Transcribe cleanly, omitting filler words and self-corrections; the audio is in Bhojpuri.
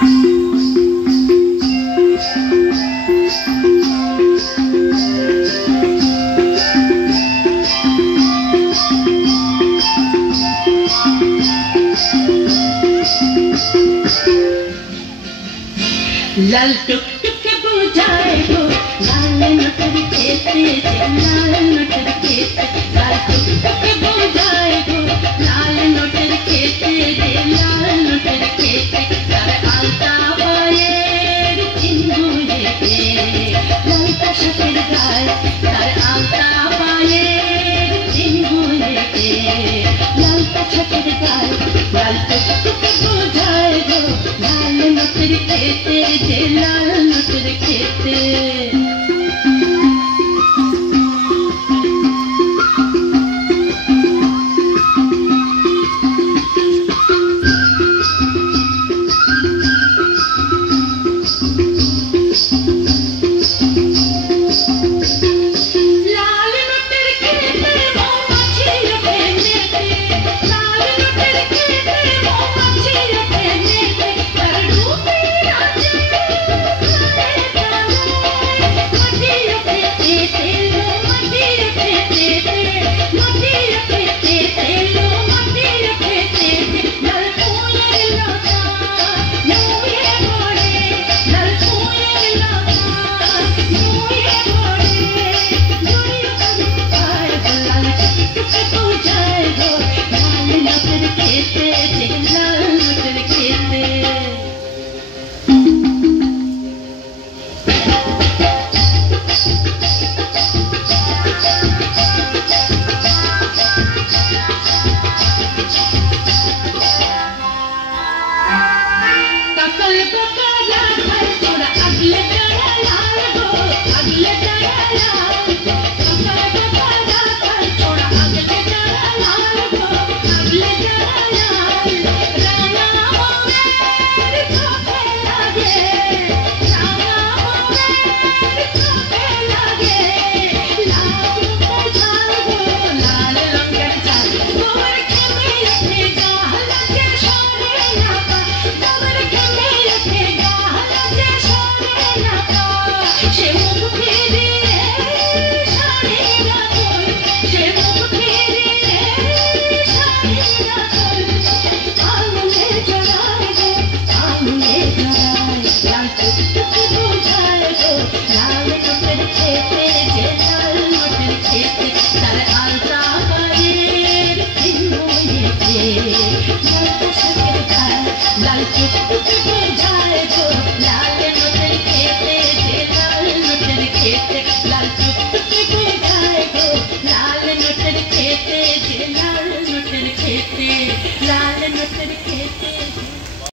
लाल टुक टुक बुझाए गो लाल नटर खेते लाल नटर खेते लाल टुक टुक बुझाए गो लाल नटर खेते लाल नटर खेते तारे आलता पाए चिन्हू लेते लालता शकर गाय तारे आलता पाए चिन्हू लेते लालता शकर गाय लाल टुक टुक बुझाए गो लाल नटर खेते लाल नटर खेते लाल नटर खेते